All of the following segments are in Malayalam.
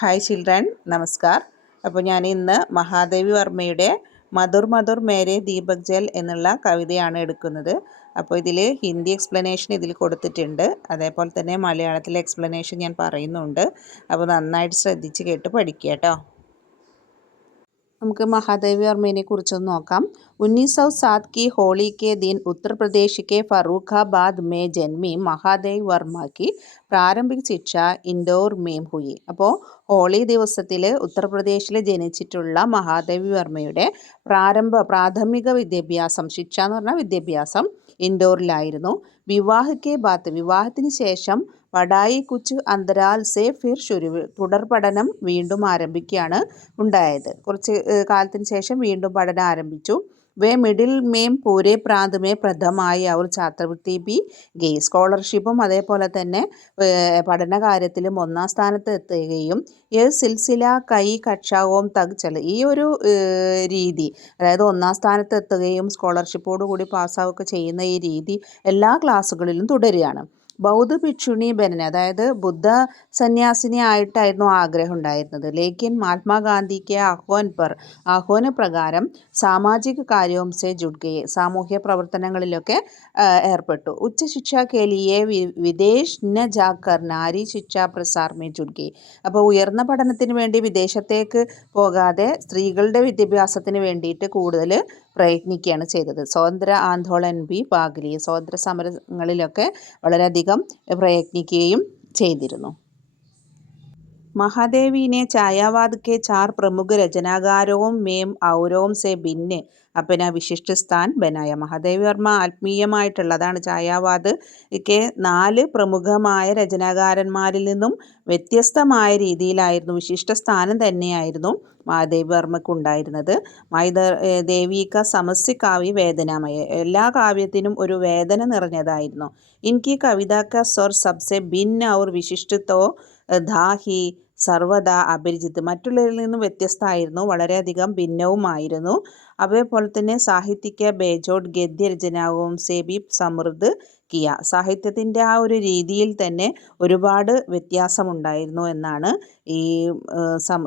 ഹായ് ചിൽഡ്രൻ, നമസ്കാർ. അപ്പോൾ ഞാൻ ഇന്ന് മഹാദേവി വർമ്മയുടെ മധുർ മധുർ മേരെ ദീപക് ജൽ എന്നുള്ള കവിതയാണ് എടുക്കുന്നത്. അപ്പോൾ ഇതിൽ ഹിന്ദി എക്സ്പ്ലനേഷൻ ഇതിൽ കൊടുത്തിട്ടുണ്ട്, അതേപോലെ തന്നെ മലയാളത്തിലെ എക്സ്പ്ലനേഷൻ ഞാൻ പറയുന്നുണ്ട്. അപ്പോൾ നന്നായിട്ട് ശ്രദ്ധിച്ച് കേട്ട് പഠിക്കുക കേട്ടോ. നമുക്ക് മഹാദേവി വർമ്മയെ കുറിച്ചൊന്ന് നോക്കാം. 1907 की होली के दिन उत्तर प्रदेश के फर्रुखाबाद में जन्मी महादेवी वर्മ്മ की പ്രാരംഭിക ശിക്ഷ ഇൻഡോർ में हुई. അപ്പോൾ ഹോളി ദിവസത്തിൽ ഉത്തർപ്രദേശിൽ ജനിച്ചിട്ടുള്ള മഹാദേവി വർമ്മയുടെ പ്രാഥമിക വിദ്യാഭ്യാസം, ശിക്ഷ എന്ന് പറഞ്ഞാൽ വിദ്യാഭ്യാസം, ഇൻഡോറിലായിരുന്നു. വിവാഹക്കെ ബാത്ത്, വിവാഹത്തിന് ശേഷം പഠായി കുച്ച് അന്തരാൽ സെ ഫിർ ശുരു, തുടർ പഠനം വീണ്ടും ആരംഭിക്കുകയാണ് ഉണ്ടായത്. കുറച്ച് കാലത്തിന് ശേഷം വീണ്ടും പഠനം ആരംഭിച്ചു. വേ മിഡിൽ മേം പൂരെ പ്രാന്ത് മേ പ്രഥമായി അവർ ഛാത്രവൃത്തി ബി ഗെയ്, സ്കോളർഷിപ്പും അതേപോലെ തന്നെ പഠനകാര്യത്തിലും ഒന്നാം സ്ഥാനത്ത് എത്തുകയും സിൽസില കൈ കക്ഷാവും തക് ചല, ഈ ഒരു രീതി, അതായത് ഒന്നാം സ്ഥാനത്ത് എത്തുകയും സ്കോളർഷിപ്പോട് കൂടി പാസ്സാവുകയൊക്കെ ചെയ്യുന്ന ഈ രീതി എല്ലാ ക്ലാസ്സുകളിലും തുടരുകയാണ്. ബൗദ്ധ ഭിക്ഷുണി ബനന, അതായത് ബുദ്ധ സന്യാസിനി ആയിട്ടായിരുന്നു ആഗ്രഹം ഉണ്ടായിരുന്നത്. ലേക്കിൻ മഹാത്മാഗാന്ധിക്ക് ആഹ്വാന പ്രകാരം സാമാജിക കാര്യവും സെ ജുഡ്ഗയെ, സാമൂഹ്യ പ്രവർത്തനങ്ങളിലൊക്കെ ഏർപ്പെട്ടു. ഉച്ചശിക്ഷ കേലിയെ വിദേശ് ന ജാക്കർ നാരി ശിക്ഷാ പ്രസാർ മേ ജുഡ്ഗയെ, അപ്പോൾ ഉയർന്ന പഠനത്തിന് വേണ്ടി വിദേശത്തേക്ക് പോകാതെ സ്ത്രീകളുടെ വിദ്യാഭ്യാസത്തിന് വേണ്ടിയിട്ട് കൂടുതൽ പ്രയത്നിക്കുകയാണ് ചെയ്തത്. സ്വാതന്ത്ര്യ ആന്തോളൻ ബി ഭാഗ്, സ്വാതന്ത്ര്യ സമരങ്ങളിലൊക്കെ വളരെയധികം പ്രയത്നിക്കുകയും ചെയ്തിരുന്നു. महादेवी ने छायावाद के 4 प्रमुख रचनाकारों में औरों से भिन्न अपना विशिष्ट സ്ഥാൻ ബനായ. മഹാദേവി വർമ്മ ആത്മീയമായിട്ടുള്ളതാണ്. ഛായാവാദ് ഒക്കെ 4 പ്രമുഖമായ രചനാകാരന്മാരിൽ നിന്നും വ്യത്യസ്തമായ രീതിയിലായിരുന്നു, വിശിഷ്ട സ്ഥാനം തന്നെയായിരുന്നു മഹാദേവി വർമ്മക്ക് ഉണ്ടായിരുന്നത്. ദേവിക സമസ്യ കാവ്യ വേദനാമയ, എല്ലാ കാവ്യത്തിനും ഒരു വേദന നിറഞ്ഞതായിരുന്നു. ഇൻകി കവിത കാ സ്വർ സബ്സെ ഭിന്ന ഔർ വിശിഷ്ടതോ ധാഹി സർവദാ അപരിചിത്ത്, മറ്റുള്ളവരിൽ നിന്നും വ്യത്യസ്തമായിരുന്നു, വളരെയധികം ഭിന്നവുമായിരുന്നു. അതേപോലെ തന്നെ സാഹിത്യക ബേജോഡ് ഗദ്യരചനാവും സേബി സമൃദ്ധ കിയ, സാഹിത്യത്തിൻ്റെ ആ ഒരു രീതിയിൽ തന്നെ ഒരുപാട് വ്യത്യാസമുണ്ടായിരുന്നു എന്നാണ് ഈ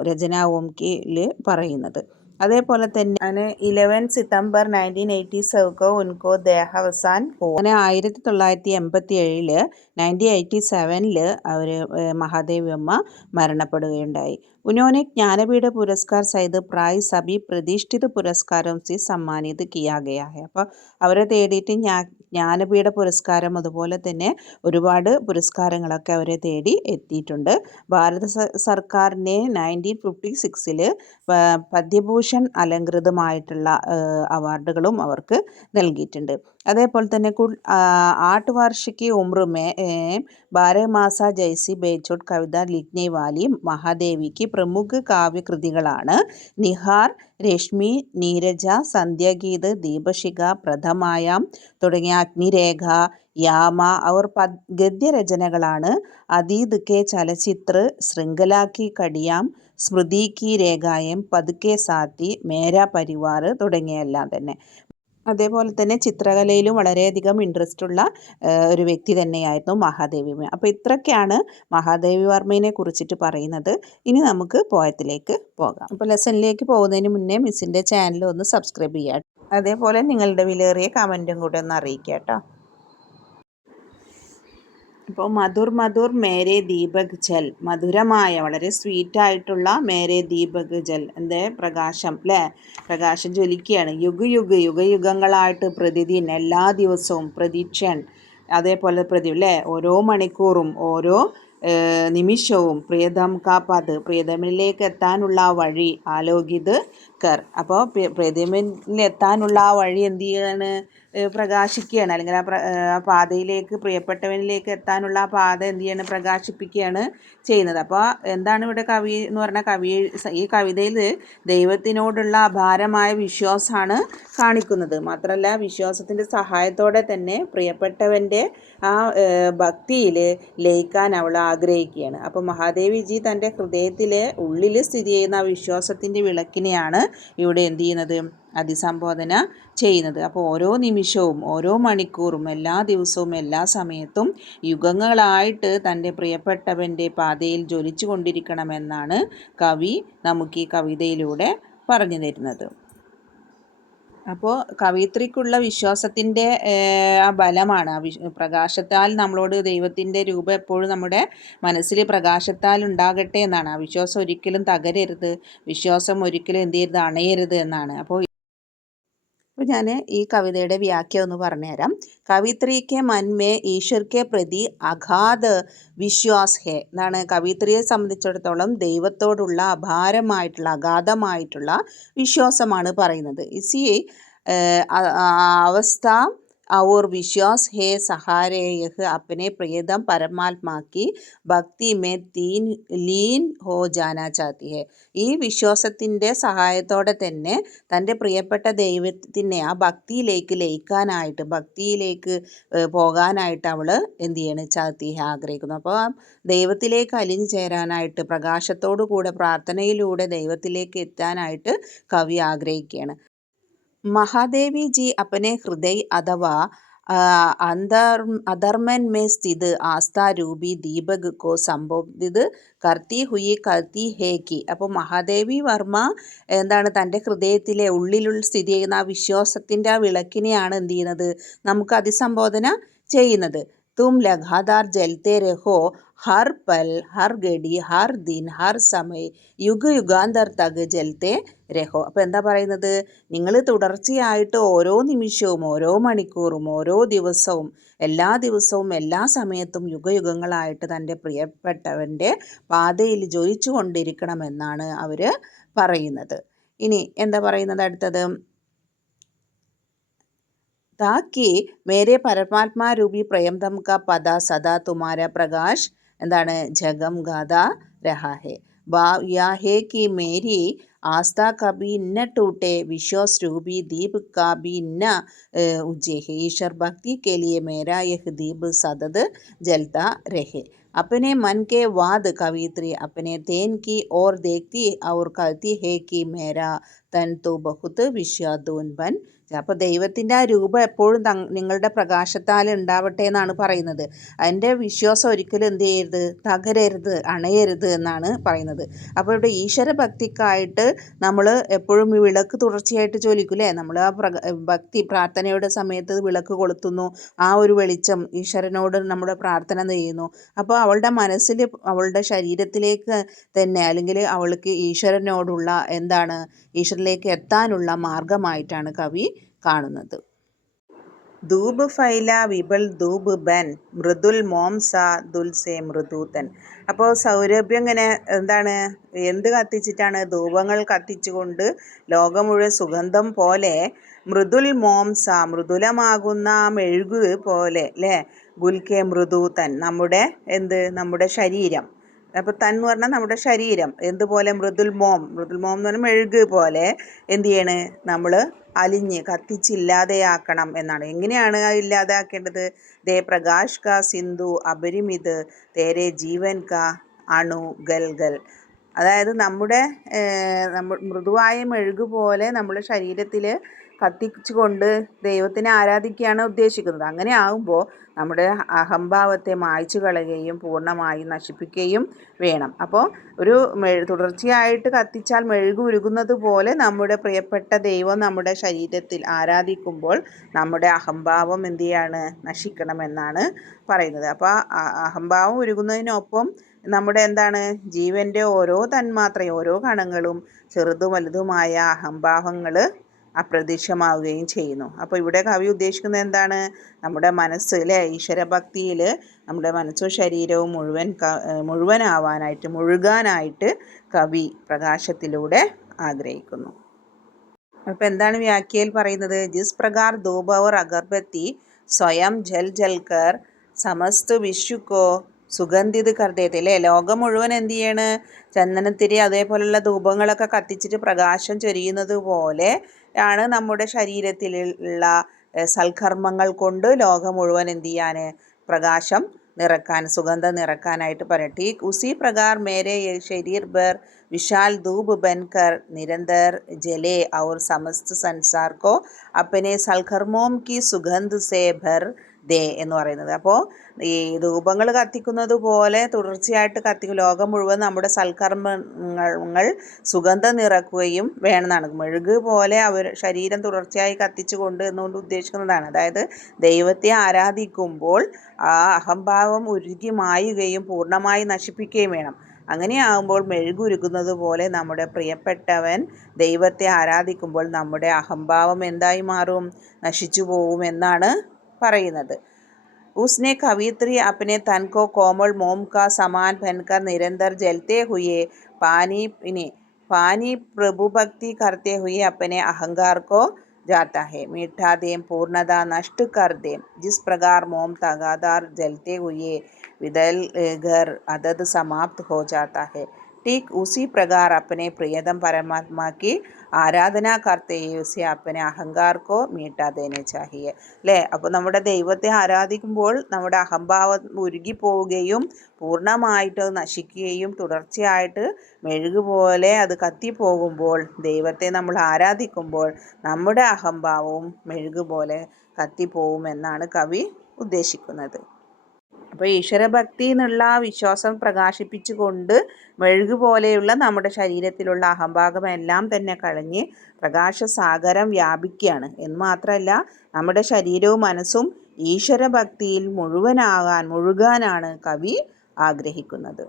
രചനാവും കീഴിൽ പറയുന്നത്. അതേപോലെ തന്നെ 11 സിതംബർ 1987 ഉൻകോ ദേഹാവസാൻ ഹോ, അങ്ങനെ 1987 1987 അവർ മഹാദേവി അമ്മ മരണപ്പെടുകയുണ്ടായി. ഉन्होंने ജ്ഞാനപീഠ പുരസ്കാർ സഹിത് പ്രായ് സഭി പ്രതിഷ്ഠിത പുരസ്കാരം സി സമ്മാനിത് കിയാ ഗയാ ഹെ, അപ്പോൾ അവരെ തേടിയിട്ട് ജ്ഞാനപീഠ പുരസ്കാരം അതുപോലെ തന്നെ ഒരുപാട് പുരസ്കാരങ്ങളൊക്കെ അവരെ തേടി എത്തിയിട്ടുണ്ട്. ഭാരത സർക്കാരിനെ 1956 പദ്മഭൂഷൺ അലങ്കൃതമായിട്ടുള്ള അവാർഡുകളും അവർക്ക് നൽകിയിട്ടുണ്ട്. അതേപോലെ തന്നെ 8 വർഷ की उम्र में 12 മാസ ജൈസി ബേജോഡ് കവിത ലിഖ്നെ വാലി മഹാദേവി की പ്രമുഖ കാവ്യകൃതികളാണ് നിഹാർ, രശ്മി, നീരജ, സന്ധ്യാഗീത്, ദീപശിഖ, പ്രഥമായാം തുടങ്ങിയ അഗ്നിരേഖ, യാമ. അവർ ഗദ്യരചനകളാണ് അതീത് കെ ചലച്ചിത്ര, ശൃംഖല കി കടിയാം, സ്മൃതി കി രേഖായം, പതുക്കെ സാത്തി, മേരാ പരിവാർ തുടങ്ങിയെല്ലാം തന്നെ. അതേപോലെ തന്നെ ചിത്രകലയിലും വളരെയധികം ഇൻട്രസ്റ്റ് ഉള്ള ഒരു വ്യക്തി തന്നെയായിരുന്നു മഹാദേവി വർമ്മ. അപ്പോൾ ഇത്രയൊക്കെയാണ് മഹാദേവി വർമ്മയെ കുറിച്ചിട്ട് പറയുന്നത്. ഇനി നമുക്ക് പോയത്തിലേക്ക് പോകാം. അപ്പോൾ ലെസണിലേക്ക് പോകുന്നതിന് മുന്നേ മിസ്സിൻ്റെ ചാനൽ ഒന്ന് സബ്സ്ക്രൈബ് ചെയ്യാം. അതേപോലെ നിങ്ങളുടെ വിലയേറിയ കമൻറ്റും കൂടെ ഒന്ന് അറിയിക്കുക കേട്ടോ. ഇപ്പോൾ മധുർ മധുർ മേരെ ദീപക് ജൽ, മധുരമായ വളരെ സ്വീറ്റായിട്ടുള്ള മേരെ ദീപക് ജൽ, എൻ്റെ പ്രകാശം, അല്ലേ, പ്രകാശം ജ്വലിക്കുകയാണ്. യുഗയുഗങ്ങളായിട്ട് പ്രതിദിൻ, എല്ലാ ദിവസവും, പ്രതീക്ഷൻ, അതേപോലെ അല്ലേ, ഓരോ മണിക്കൂറും ഓരോ നിമിഷവും, പ്രിയതം കാ പദ്, പ്രിയതമിലേക്ക് എത്താനുള്ള വഴി, ആലോകിത് കർ, അപ്പോൾ പ്രിയതമിലെത്താനുള്ള ആ വഴി എന്ത് ചെയ്യാണ്, പ്രകാശിക്കുകയാണ്, അല്ലെങ്കിൽ ആ പാതയിലേക്ക്, പ്രിയപ്പെട്ടവനിലേക്ക് എത്താനുള്ള ആ പാത എന്ത് ചെയ്യാണ്, പ്രകാശിപ്പിക്കുകയാണ് ചെയ്യുന്നത്. അപ്പോൾ എന്താണ് ഇവിടെ കവി എന്ന് പറഞ്ഞാൽ, ഈ കവിതയിൽ ദൈവത്തിനോടുള്ള അപാരമായ വിശ്വാസമാണ് കാണിക്കുന്നത്. മാത്രമല്ല വിശ്വാസത്തിൻ്റെ സഹായത്തോടെ തന്നെ പ്രിയപ്പെട്ടവൻ്റെ ആ ഭക്തിയിൽ ലയിക്കാൻ അവൾ ആഗ്രഹിക്കുകയാണ്. അപ്പോൾ മഹാദേവിജി തൻ്റെ ഹൃദയത്തിലെ ഉള്ളിൽ സ്ഥിതി ചെയ്യുന്ന ആ വിശ്വാസത്തിൻ്റെ വിളക്കിനെയാണ് ഇവിടെ എന്ത് ചെയ്യുന്നത്, അഭിസംബോധന ചെയ്യുന്നത്. അപ്പോൾ ഓരോ നിമിഷവും ഓരോ മണിക്കൂറും എല്ലാ ദിവസവും എല്ലാ സമയത്തും യുഗങ്ങളായിട്ട് തൻ്റെ പ്രിയപ്പെട്ടവൻ്റെ പാതയിൽ ജ്വലിച്ചു കൊണ്ടിരിക്കണമെന്നാണ് കവി നമുക്ക് ഈ കവിതയിലൂടെ പറഞ്ഞു തരുന്നത്. അപ്പോൾ കവയിത്രിക്കുള്ള വിശ്വാസത്തിൻ്റെ ആ ബലമാണ് പ്രകാശത്താൽ നമ്മളോട് ദൈവത്തിൻ്റെ രൂപം എപ്പോഴും നമ്മുടെ മനസ്സിൽ പ്രകാശത്താൽ ഉണ്ടാകട്ടെ എന്നാണ്. ആ വിശ്വാസം ഒരിക്കലും തകരരുത്, വിശ്വാസം ഒരിക്കലും എന്ത് ചെയ്യരുത്, അണയരുത് എന്നാണ്. അപ്പോൾ ഞാൻ ഈ കവിതയുടെ വ്യാഖ്യാനം ഒന്ന് പറഞ്ഞുതരാം. കവിത്രിക്ക് മൻമേ ഈശ്വർ പ്രതി അഗാധ വിശ്വാസ് ഹെ എന്നാണ്. കവിത്രിയെ സംബന്ധിച്ചിടത്തോളം ദൈവത്തോടുള്ള അപാരമായിട്ടുള്ള അഗാധമായിട്ടുള്ള വിശ്വാസമാണ് പറയുന്നത്. ഇസി അവസ്ഥ और विश्वास है सहारे यह अपने प्रियतम परमात्मा की ഭക്തി മേ ലീൻ ഹോ ജാനാ ചാത്തി ഹെ. ഈ വിശ്വാസത്തിൻ്റെ സഹായത്തോടെ തന്നെ തൻ്റെ പ്രിയപ്പെട്ട ദൈവത്തിനെ ആ ഭക്തിയിലേക്ക് ലയിക്കാനായിട്ട്, ഭക്തിയിലേക്ക് പോകാനായിട്ട് അവൾ എന്ത് ചെയ്യണം, ചാത്തി ഹെ, ആഗ്രഹിക്കുന്നു. അപ്പോൾ ആ ദൈവത്തിലേക്ക് അലിഞ്ഞു ചേരാനായിട്ട് പ്രകാശത്തോടു കൂടെ പ്രാർത്ഥനയിലൂടെ ദൈവത്തിലേക്ക് എത്താനായിട്ട് കവി ആഗ്രഹിക്കുകയാണ്. महादेवी जी अपने हृदय अथवा अधर्मन में स्थित आस्था रूपी दीपक को संबोधित करती हुई कहती है कि. അപ്പോൾ മഹാദേവി വർമ്മ എന്താണ്, തൻ്റെ ഹൃദയത്തിലെ ഉള്ളിൽ സ്ഥിതി ചെയ്യുന്ന ആ വിശ്വാസത്തിൻ്റെ ആ വിളക്കിനെയാണ് എന്ത് ചെയ്യുന്നത്, നമുക്ക് അഭിസംബോധന ചെയ്യുന്നത്. തും ലഗാതാർ ജൽത്തെ രഹോ ഹർ പൽ ഹർ ഗഡി ഹർ ദിൻ ഹർ സമയ യുഗ യുഗാന്തർ തക് ജൽത്തെ രഹോ. അപ്പോൾ എന്താ പറയുന്നത്, നിങ്ങൾ തുടർച്ചയായിട്ട് ഓരോ നിമിഷവും ഓരോ മണിക്കൂറും ഓരോ ദിവസവും എല്ലാ സമയത്തും യുഗയുഗങ്ങളായിട്ട് തൻ്റെ പ്രിയപ്പെട്ടവൻ്റെ പാതയിൽ ജ്വലിച്ചു കൊണ്ടിരിക്കണമെന്നാണ് അവർ പറയുന്നത്. ഇനി എന്താ പറയുന്നത് അടുത്തത്, താക്കി മേരെ പരമാത്മാ രൂപി പ്രേംതം കാ പദ സദാ തുമാര പ്രകാശ് എന്താണ് ജഗം ഗാഥ രഹാ ഹെ. യാ ഹെ कि मेरी आस्था कभी न टूटे, विश्वास रूपी दीप का भी न उजे है. ईश्वर भक्ति के लिए मेरा यह दीप सतत जलता रहे. अपने मन के वाद कवित्री अपने तेन की ओर देखती और कहती है कि मेरा तन तो बहुत विश्वादून बन. അപ്പോൾ ദൈവത്തിൻ്റെ ആ രൂപം എപ്പോഴും നിങ്ങളുടെ പ്രകാശത്താൽ ഉണ്ടാവട്ടെ എന്നാണ് പറയുന്നത്. അതിൻ്റെ വിശ്വാസം ഒരിക്കലും എന്ത് ചെയ്യരുത്, തകരരുത്, അണയരുത് എന്നാണ് പറയുന്നത്. അപ്പോൾ ഇവിടെ ഈശ്വരഭക്തിക്കായിട്ട് നമ്മൾ എപ്പോഴും ഈ വിളക്ക് തുടർച്ചയായിട്ട് ജ്വലിക്കൂലേ, നമ്മൾ ആ ഭക്തി പ്രാർത്ഥനയുടെ സമയത്ത് വിളക്ക് കൊളുത്തുന്നു, ആ ഒരു വെളിച്ചം ഈശ്വരനോട് നമ്മുടെ പ്രാർത്ഥന ചെയ്യുന്നു. അപ്പോൾ അവളുടെ മനസ്സിൽ അവളുടെ ശരീരത്തിലേക്ക് തന്നെ അല്ലെങ്കിൽ അവൾക്ക് ഈശ്വരനോടുള്ള എന്താണ്, ഈശ്വരനിലേക്ക് എത്താനുള്ള മാർഗമായിട്ടാണ് കവി കാണുന്നത്. ധൂപ് ഫൈല വിബൽ ധൂപ് ബൻ മൃദുൽ മോം സ ദുൽസെ മൃദൂതൻ. അപ്പോൾ സൗരഭ്യം ഇങ്ങനെ എന്താണ്, എന്ത് കത്തിച്ചിട്ടാണ്, ധൂപങ്ങൾ കത്തിച്ചുകൊണ്ട് ലോകം മുഴുവൻ സുഗന്ധം പോലെ മൃദുൽ മോം സ മൃദുലമാകുന്ന മെഴുകു പോലെ അല്ലേ, ഗുൽക്കെ മൃദൂതൻ നമ്മുടെ ശരീരം. അപ്പോൾ തൻ എന്ന് പറഞ്ഞാൽ നമ്മുടെ ശരീരം എന്തുപോലെ, മൃദുൽ മോം എന്ന് പറഞ്ഞാൽ മെഴുക് പോലെ എന്ത് ചെയ്യണ്, നമ്മൾ അലിഞ്ഞ് കത്തിച്ചില്ലാതെയാക്കണം എന്നാണ്. എങ്ങനെയാണ് ഇല്ലാതാക്കേണ്ടത്, ദേ പ്രകാശ് കാ സിന്ധു അപരിമിത് തേരെ ജീവൻ കാ അണു ഗൽ ഗൽ. അതായത് നമ്മുടെ മൃദുവായ മെഴുക് പോലെ നമ്മുടെ ശരീരത്തിൽ കത്തിച്ചുകൊണ്ട് ദൈവത്തിനെ ആരാധിക്കുകയാണ് ഉദ്ദേശിക്കുന്നത്. അങ്ങനെ ആകുമ്പോൾ നമ്മുടെ അഹംഭാവത്തെ മായ്ച്ചു കളയുകയും പൂർണ്ണമായി നശിപ്പിക്കുകയും വേണം. അപ്പോൾ ഒരു തുടർച്ചയായിട്ട് കത്തിച്ചാൽ മെഴുക് ഉരുകുന്നത് പോലെ നമ്മുടെ പ്രിയപ്പെട്ട ദൈവം നമ്മുടെ ശരീരത്തിൽ ആരാധിക്കുമ്പോൾ നമ്മുടെ അഹംഭാവം എന്ത് ചെയ്യാണ്, നശിക്കണമെന്നാണ് പറയുന്നത്. അപ്പോൾ അഹംഭാവം ഉരുകുന്നതിനൊപ്പം നമ്മുടെ ജീവൻ്റെ ഓരോ തന്മാത്രയും ഓരോ കണങ്ങളും ചെറുതും വലുതുമായ അഹംഭാവങ്ങൾ അപ്രത്യക്ഷമാവുകയും ചെയ്യുന്നു. അപ്പോൾ ഇവിടെ കവി ഉദ്ദേശിക്കുന്നത് എന്താണ്, നമ്മുടെ മനസ്സ് ഈശ്വരഭക്തിയിൽ നമ്മുടെ മനസ്സും ശരീരവും മുഴുകാനായിട്ട് കവി പ്രകാശത്തിലൂടെ ആഗ്രഹിക്കുന്നു. അപ്പോൾ എന്താണ് വ്യാഖ്യയിൽ പറയുന്നത്, ജിസ് പ്രകാർ ധൂപ और अगरबत्ती സ്വയം ജൽ ജൽക്കർ സമസ്ത വിശ്വക്കോ സുഗന്ധിത് കർദേത്തെ അല്ലേ. ലോകം മുഴുവൻ എന്ത് ചെയ്യാണ്, ചന്ദനത്തിരി അതേപോലുള്ള ധൂപങ്ങളൊക്കെ കത്തിച്ചിട്ട് പ്രകാശം ചൊരിയുന്നത് പോലെ ആണ് നമ്മുടെ ശരീരത്തിലുള്ള സൽക്കർമ്മങ്ങൾ കൊണ്ട് ലോകം മുഴുവൻ എന്ത് ചെയ്യാൻ, പ്രകാശം നിറക്കാൻ, സുഗന്ധം നിറക്കാനായിട്ട് പറയും. ठीक उसी प्रकार मेरे ये शरीर पर विशाल धूप बनकर निरंतर जले और समस्त संसार को अपने सൽക്കർമ്മോं की सुगंध से भर ദേ എന്ന് പറയുന്നത്. അപ്പോൾ ഈ ധൂപങ്ങൾ കത്തിക്കുന്നത് പോലെ തുടർച്ചയായിട്ട് കത്തിക്കും, ലോകം മുഴുവൻ നമ്മുടെ സൽക്കർമ്മങ്ങൾ സുഗന്ധം നിറക്കുകയും വേണമെന്നാണ്. മെഴുക് പോലെ അവർ ശരീരം തുടർച്ചയായി കത്തിച്ചു കൊണ്ട് എന്നുകൊണ്ട് ഉദ്ദേശിക്കുന്നതാണ്. അതായത് ദൈവത്തെ ആരാധിക്കുമ്പോൾ ആ അഹംഭാവം ഉരുകി മായുകയും പൂർണ്ണമായി നശിപ്പിക്കുകയും വേണം. അങ്ങനെയാകുമ്പോൾ മെഴുകുരുക്കുന്നത് പോലെ നമ്മുടെ പ്രിയപ്പെട്ടവൻ ദൈവത്തെ ആരാധിക്കുമ്പോൾ നമ്മുടെ അഹംഭാവം എന്തായി മാറും? നശിച്ചു പോകുമെന്നാണ് പറയുന്നത്. उसने कवियत्री अपने तन को कोमल मोम का समान बनकर निरंतर जलते हुए पानी प्रभु भक्ति करते हुए अपने अहंकार को जाता है, मीठा देम पूर्णता नष्ट कर दे, जिस प्रकार मोम लगातार जलते हुए विदल घर अदद समाप्त हो जाता है, ठीक उसी प्रकार अपने प्रियतम परमात्मा की ആരാധന करते ही उसे अपने अहंकार को मीटा देने चाहिए അല്ലേ. അപ്പോൾ നമ്മുടെ ദൈവത്തെ ആരാധിക്കുമ്പോൾ നമ്മുടെ അഹംഭാവം ഉരുകിപ്പോവുകയും പൂർണ്ണമായിട്ട് നശിക്കുകയും തുടർച്ചയായിട്ട് മെഴുകുപോലെ അത് കത്തിപ്പോകുമ്പോൾ, ദൈവത്തെ നമ്മൾ ആരാധിക്കുമ്പോൾ നമ്മുടെ അഹംഭാവവും മെഴുകുപോലെ കത്തിപ്പോവുമെന്നാണ് കവി ഉദ്ദേശിക്കുന്നത്. അപ്പോൾ ഈശ്വരഭക്തി എന്നുള്ള വിശ്വാസം പ്രകാശിപ്പിച്ചുകൊണ്ട് മെഴുകു പോലെയുള്ള നമ്മുടെ ശരീരത്തിലുള്ള അഹംഭാവമെല്ലാം തന്നെ കളഞ്ഞ് പ്രകാശസാഗരം വ്യാപിക്കുകയാണ്. എന്ന് മാത്രമല്ല നമ്മുടെ ശരീരവും മനസ്സും ഈശ്വരഭക്തിയിൽ മുഴുകാനാണ് കവി ആഗ്രഹിക്കുന്നത്.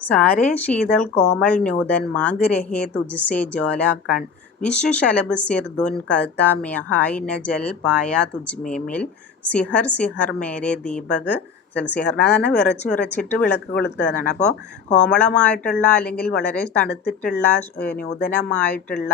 सारे शीतल कोमल नूतन मांग रहे तुझसे ज्वाला कण, विश्व शलभ सिर धुन करता में हाय न जल पाया तुझ में मिल, सिहर सिहर मेरे दीपक സിഹർന തന്നെ വിറച്ചിട്ട് വിളക്ക് കൊളുത്തുക എന്നാണ്. അപ്പോൾ കോമളമായിട്ടുള്ള അല്ലെങ്കിൽ വളരെ തണുത്തിട്ടുള്ള നൂതനമായിട്ടുള്ള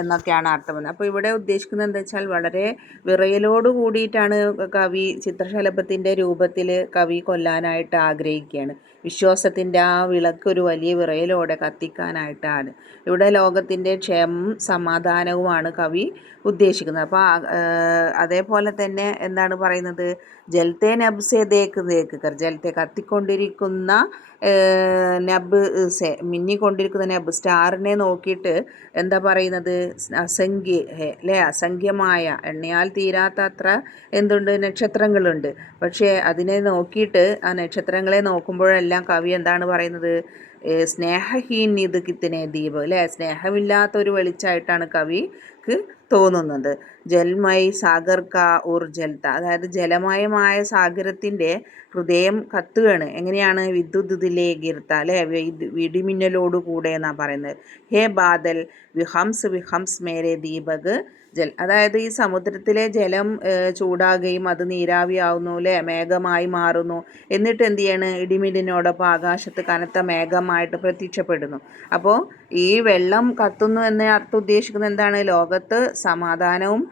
എന്നൊക്കെയാണ് അർത്ഥം വന്നത്. അപ്പോൾ ഇവിടെ ഉദ്ദേശിക്കുന്നത് എന്താ വെച്ചാൽ വളരെ വിറയലോട് കൂടിയിട്ടാണ് കവി ചിത്രശലഭത്തിൻ്റെ രൂപത്തിൽ കവി കൊല്ലാനായിട്ട് ആഗ്രഹിക്കുകയാണ്. വിശ്വാസത്തിൻ്റെ ആ വിളക്ക് ഒരു വലിയ വിറയലോടെ കത്തിക്കാനായിട്ടാണ്. ഇവിടെ ലോകത്തിൻ്റെ ക്ഷേമവും സമാധാനവുമാണ് കവി ഉദ്ദേശിക്കുന്നത്. അപ്പോൾ അതേപോലെ തന്നെ എന്താണ് പറയുന്നത്? ജലത്തെ നബ് സേ ദേക്ക് കർ, ജലത്തെ കത്തിക്കൊണ്ടിരിക്കുന്ന നബ് സേ മിന്നിക്കൊണ്ടിരിക്കുന്ന നബ് സ്റ്റാറിനെ നോക്കിയിട്ട് എന്താ പറയുന്നത്? അസംഖ്യ അല്ലേ, അസംഖ്യമായ എണ്ണയാൽ തീരാത്ത അത്ര എന്തുണ്ട് നക്ഷത്രങ്ങളുണ്ട്. പക്ഷേ അതിനെ നോക്കിയിട്ട് ആ നക്ഷത്രങ്ങളെ നോക്കുമ്പോഴെല്ലാം കവി എന്താണ് പറയുന്നത്? സ്നേഹഹീൻ ഇത് കിത്തിനെ ദീപ് അല്ലേ, സ്നേഹമില്ലാത്തൊരു വെളിച്ചമായിട്ടാണ് കവിക്ക് തോന്നുന്നത്. ജൽമയ് സാഗർ കാ ഉർ ജൽത്ത, അതായത് ജലമയമായ സാഗരത്തിൻ്റെ ഹൃദയം കത്തുകയാണ്. എങ്ങനെയാണ്? വിദ്യുതിലെ ഗിർത്ത അല്ലേ, ഇടിമിന്നലോടുകൂടെ എന്നാണ് പറയുന്നത്. ഹേ ബാദൽ വിഹംസ് വിഹംസ് മേരെ ദീപക് ജൽ, അതായത് ഈ സമുദ്രത്തിലെ ജലം ചൂടാകുകയും അത് നീരാവിയാവുന്നു അല്ലേ, മേഘമായി മാറുന്നു. എന്നിട്ട് എന്ത് ചെയ്യാണ്? ഇടിമിന്നലിനോടൊപ്പം ആകാശത്ത് കനത്ത മേഘമായിട്ട് പ്രത്യക്ഷപ്പെടുന്നു. അപ്പോൾ ഈ വെള്ളം കത്തുന്നു എന്ന അർത്ഥം ഉദ്ദേശിക്കുന്നത് എന്താണ്? ലോകത്ത് സമാധാനവും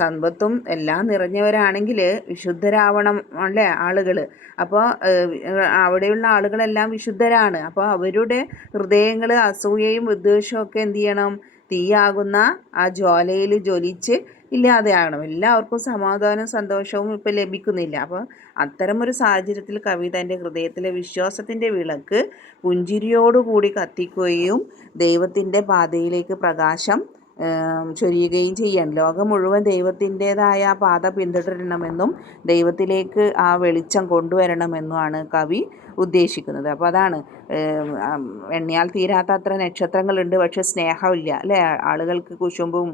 സമ്പത്തും എല്ലാം നിറഞ്ഞവരാണെങ്കിൽ വിശുദ്ധരാവണം അല്ലേ ആളുകൾ. അപ്പോൾ അവിടെയുള്ള ആളുകളെല്ലാം വിശുദ്ധരാണ്. അപ്പോൾ അവരുടെ ഹൃദയങ്ങൾ അസൂയയും വിദ്വേഷവും ഒക്കെ എന്ത് ചെയ്യണം? തീയാകുന്ന ആ ജ്വാലയിൽ ജ്വലിച്ച് ഇല്ലാതെയാകണം. എല്ലാവർക്കും സമാധാനവും സന്തോഷവും ഇപ്പം ലഭിക്കുന്നില്ല. അപ്പോൾ അത്തരമൊരു സാഹചര്യത്തിൽ കവി തൻ്റെ ഹൃദയത്തിലെ വിശ്വാസത്തിൻ്റെ വിളക്ക് പുഞ്ചിരിയോടുകൂടി കത്തിക്കുകയും ദൈവത്തിൻ്റെ പാതയിലേക്ക് പ്രകാശം ചൊരിയുകയും ചെയ്യണം. ലോകം മുഴുവൻ ദൈവത്തിൻ്റേതായ പാത പിന്തുടരണമെന്നും ദൈവത്തിലേക്ക് ആ വെളിച്ചം കൊണ്ടുവരണമെന്നുമാണ് കവി ഉദ്ദേശിക്കുന്നത്. അപ്പോൾ അതാണ് എണ്ണിയാൽ തീരാത്ത അത്ര നക്ഷത്രങ്ങളുണ്ട്, പക്ഷെ സ്നേഹമില്ല അല്ലേ. ആളുകൾക്ക് കുശുമ്പും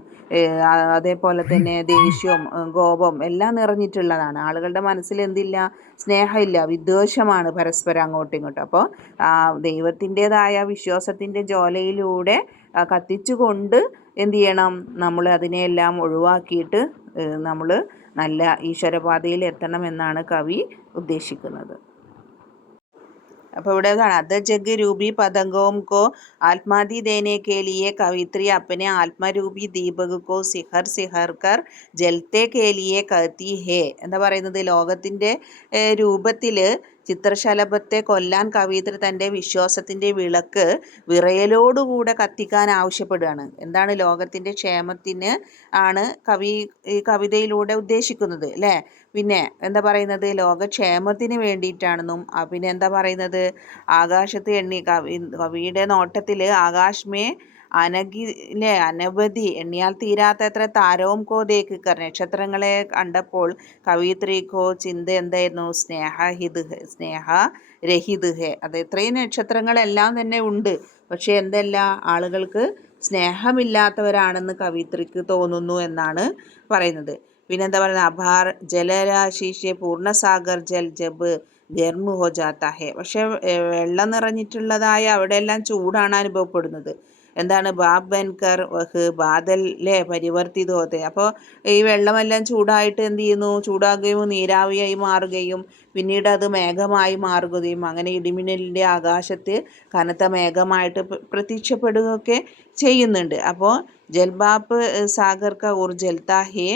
അതേപോലെ തന്നെ ദേഷ്യവും കോപം എല്ലാം നിറഞ്ഞിട്ടുള്ളതാണ്. ആളുകളുടെ മനസ്സിൽ എന്തില്ല? സ്നേഹമില്ല, വിദ്വേഷമാണ് പരസ്പരം അങ്ങോട്ടും ഇങ്ങോട്ടും. അപ്പോൾ ദൈവത്തിൻ്റേതായ വിശ്വാസത്തിൻ്റെ ജ്വാലയിലൂടെ കത്തിച്ചുകൊണ്ട് എന്ത് ചെയ്യണം? നമ്മൾ അതിനെയെല്ലാം ഒഴിവാക്കിയിട്ട് നമ്മൾ നല്ല ഈശ്വരപാതയിൽ എത്തണമെന്നാണ് കവി ഉദ്ദേശിക്കുന്നത്. അപ്പോൾ ഇവിടെ അധ ജഗ് രൂപി പതംഗോം കോ ആത്മാദി ദേനെ കെ ലിയെ കവിത്രി അപ്പനെ ആത്മരൂപി ദീപക് കോ സിഹർ സിഹർ കർ ജൽത്തെ കെ ലിയെ കത്തി ഹേ എന്താ പറയുന്നത്? ലോകത്തിൻ്റെ രൂപത്തിൽ ചിത്രശലഭത്തെ കൊല്ലാൻ കവയിത്രി തൻ്റെ വിശ്വാസത്തിൻ്റെ വിളക്ക് വിറയലോടുകൂടെ കത്തിക്കാൻ ആവശ്യപ്പെടുകയാണ്. എന്താണ്? ലോകത്തിൻ്റെ ക്ഷേമത്തിന് ആണ് കവി ഈ കവിതയിലൂടെ ഉദ്ദേശിക്കുന്നത് അല്ലേ. പിന്നെ എന്താ പറയുന്നത് ലോകക്ഷേമത്തിന് വേണ്ടിയിട്ടാണെന്നും പിന്നെ എന്താ പറയുന്നത് ആകാശത്ത് കവിയുടെ നോട്ടത്തിൽ ആകാശമേ അനവധി എണ്ണിയാൽ തീരാത്തത്ര താരവും കോ ദേക്ക് കർ നക്ഷത്രങ്ങളെ കണ്ടപ്പോൾ കവിത്രിക്കോ ചിന്ത എന്തായിരുന്നു സ്നേഹരഹിത് ഹെ അത് ഇത്രയും നക്ഷത്രങ്ങളെല്ലാം തന്നെ ഉണ്ട്, പക്ഷെ എന്തല്ല ആളുകൾക്ക് സ്നേഹമില്ലാത്തവരാണെന്ന് കവിത്രിക്ക് തോന്നുന്നു എന്നാണ് പറയുന്നത്. പിന്നെന്താ പറയുന്നത് അഭാർ ജലരാശിഷെ പൂർണ്ണസാഗർ ജൽ ജബ് ഗർമ ഹോ ജാത്ത ഹെ പക്ഷെ വെള്ളം നിറഞ്ഞിട്ടുള്ളതായ അവിടെയെല്ലാം ചൂടാണ് അനുഭവപ്പെടുന്നത്. എന്താണ് ബാബ് ബൻകർ വഹ് ബാദലിലെ പരിവർത്തിത് ഹോത്തെ അപ്പോൾ ഈ വെള്ളമെല്ലാം ചൂടായിട്ട് എന്ത് ചെയ്യുന്നു, ചൂടാകുകയും നീരാവിയായി മാറുകയും പിന്നീട് അത് മേഘമായി മാറുകയും അങ്ങനെ ഇടിമിന്നലിൻ്റെ ആകാശത്ത് കനത്ത മേഘമായിട്ട് പ്രത്യക്ഷപ്പെടുകയൊക്കെ ചെയ്യുന്നുണ്ട്. അപ്പോൾ ജൽബാപ്പ് സാഗർ ക ഉർ ജൽത്താ ഹേ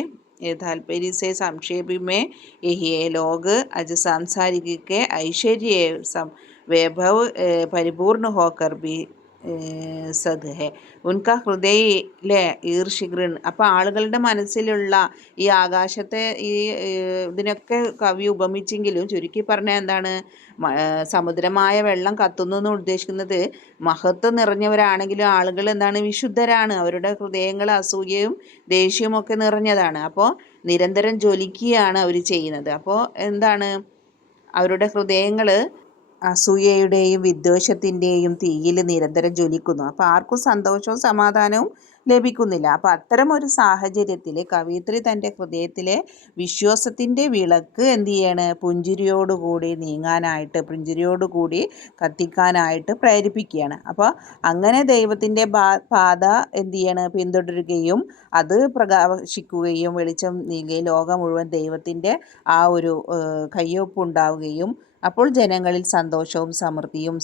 താല്പര്യ से संक्षेप में यही लोग आज सांसारिक के ऐश्वर्य वैभव परिपूर्ण होकर भी സദ് ഹെ ഉൻക ഹൃദയിലെ ഈർഷികൃൺ അപ്പോൾ ആളുകളുടെ മനസ്സിലുള്ള ഈ ആകാശത്തെ ഈ ഇതിനൊക്കെ കവി ഉപമിച്ചെങ്കിലും ചുരുക്കി പറഞ്ഞാൽ എന്താണ് സമുദ്രമായ വെള്ളം കത്തുന്നു എന്ന് ഉദ്ദേശിക്കുന്നത് മഹത്വം നിറഞ്ഞവരാണെങ്കിലും ആളുകൾ എന്താണ് വിശുദ്ധരാണ്, അവരുടെ ഹൃദയങ്ങൾ അസൂയയും ദേഷ്യവും ഒക്കെ നിറഞ്ഞതാണ്. അപ്പോൾ നിരന്തരം ജ്വലിക്കുകയാണ് അവർ ചെയ്യുന്നത്. അപ്പോൾ എന്താണ് അവരുടെ ഹൃദയങ്ങൾ അസൂയയുടെയും വിദ്വേഷത്തിൻ്റെയും തീയിൽ നിരന്തരം ജ്വലിക്കുന്നു. അപ്പോൾ ആർക്കും സന്തോഷവും സമാധാനവും ലഭിക്കുന്നില്ല. അപ്പോൾ അത്തരം ഒരു സാഹചര്യത്തിൽ കവയിത്രി തൻ്റെ ഹൃദയത്തിലെ വിശ്വാസത്തിൻ്റെ വിളക്ക് എന്ത് ചെയ്യാണ് പുഞ്ചിരിയോടുകൂടി നീങ്ങാനായിട്ട്, പുഞ്ചിരിയോടുകൂടി കത്തിക്കാനായിട്ട് പ്രേരിപ്പിക്കുകയാണ്. അപ്പോൾ അങ്ങനെ ദൈവത്തിൻ്റെ പാത എന്ത് ചെയ്യാണ് പിന്തുടരുകയും അത് പ്രകാശിക്കുകയും വെളിച്ചം നീങ്ങുകയും ലോകം മുഴുവൻ ദൈവത്തിൻ്റെ ആ ഒരു കയ്യൊപ്പുണ്ടാവുകയും അപ്പോൾ ജനങ്ങളിൽ സന്തോഷവും സമൃദ്ധിയും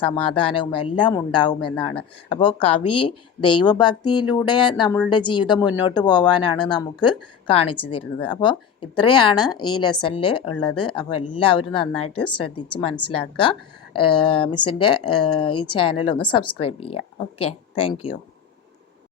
സമാധാനവും എല്ലാം ഉണ്ടാവുമെന്നാണ്. അപ്പോൾ കവി ദൈവഭക്തിയിലൂടെ നമ്മളുടെ ജീവിതം മുന്നോട്ട് പോകാനാണ് നമുക്ക് കാണിച്ചു തരുന്നത്. അപ്പോൾ ഇത്രയാണ് ഈ ലെസണിൽ ഉള്ളത്. അപ്പോൾ എല്ലാവരും നന്നായിട്ട് ശ്രദ്ധിച്ച് മനസ്സിലാക്കുക. മിസ്സിൻ്റെ ഈ ചാനൽ ഒന്ന് സബ്സ്ക്രൈബ് ചെയ്യുക. Okay, thank you.